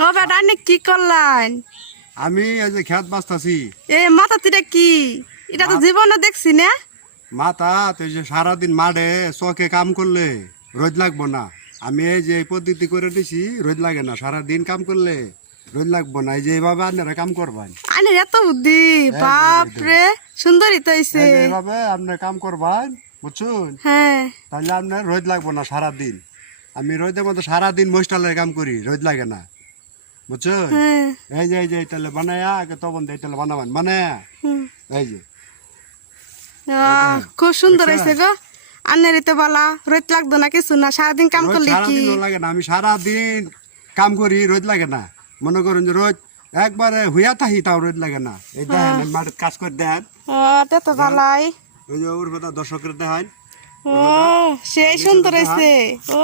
ও বেটা আপনি কি করলেন? আমি এই যে খেত বাঁচতাছি। এ মাথা তিটা কি? এটা তো জীবনে দেখছি না। মাথা তুই যে সারাদিন মাঠে চকে কাম করলে রোদ লাগবো না। আমি এই যে এই পদ্ধতি করে দিছি, রোদ লাগে না। সারাদিন কাম করলে রোদ লাগবো না। এই যে এইভাবে আপনারা কাম করবেন, আনে এত বুদ্ধি, বাপ রে সুন্দরই তো হইছে। এই যে এইভাবে আপনার কাম করবেন, বুঝছুন? হ্যাঁ তাহলে আপনার রোদ লাগবো না সারাদিন। আমি রোদের মধ্যে সারাদিন মশটালের কাম করি, রোদ লাগে না, বুঝছুন? হ্যাঁ এই যে তাহলে বানায়া আগে তখন এই তাহলে বানাবেন মানে হুম। এই যে খুব সুন্দর হয়েছে গো। আন্নের তো বলা রোদ লাগতো না কিছু না, সারাদিন কাম রোদ করলে কি? সারাদিন লাগে না। আমি সারাদিন কাম করি, রোদ লাগে না। মনে করেন যে রোদ একবারে হুইয়া থাকি, তাও রোদ লাগে না। এই দেখেন আমি মাঠে কাজ করে দেখেন, তে তো ভালাই। ওই যে ওর কথা দর্শকের দেখেন, ও সেই সুন্দর হয়েছে। ও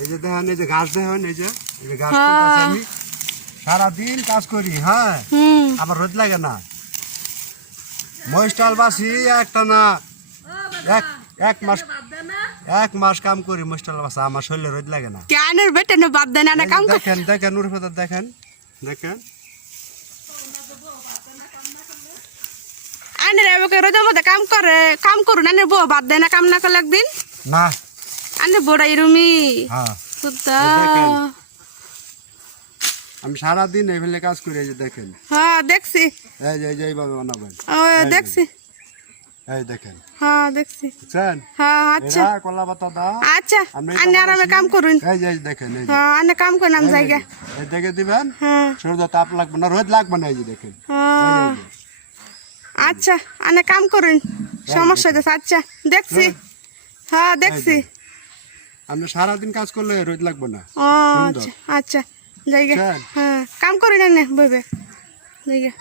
এই যে দেখেন, এই যে ঘাস দেখেন, এই যে ঘাস করতেছি আমি। সারাদিন কাজ করি, হ্যাঁ, হুম। আবার রোদ লাগে না। মহিষটাল বাসি একটা না এক মাস কাম করি মহিষটাল বাসা, আমার শরীরে রোদ লাগে না। কেনের বেটে নে বাদ দেন না কাম কর। দেখেন দেখেন ওর কথা দেখেন দেখেন। আনের এবারে রোদের মধ্যে কাম করুন। আনের বউ বাদ দেয় না কাম না করলে একদিন। না, আনের বড়াই রুমি হ্যাঁ সুদ্দা। দেখেন। আমি সারাদিন এই ফেলে কাজ করি, এই যে দেখেন। হ্যাঁ দেখছি। এই যে এইভাবে বানাবেন। ও দেখছি। এই দেখেন, হ্যাঁ দেখছি। বুঝছেন? হ্যাঁ আচ্ছা এরা কলা পাতা দা। আচ্ছা। আনে আরামে কাম করুন। এই যে দেখেন, এই যে হ্যাঁ আনে কাম করুন আমি জায়গা। এই দেখে দিবেন, হ্যাঁ সূর্য তাপ লাগবে না, রোদ লাগবে না। এই যে দেখেন, হ্যাঁ আচ্ছা আনে কাম করুন, সমস্যা হইতেছে। আচ্ছা দেখছি। হ্যাঁ দেখছি। আপনি সারাদিন কাজ করলে রোদ লাগবে না। ও সুন্দর। আচ্ছা আচ্ছা জায়গা। বুঝছেন? হ্যাঁ কাম করি না বইবে জায়গা।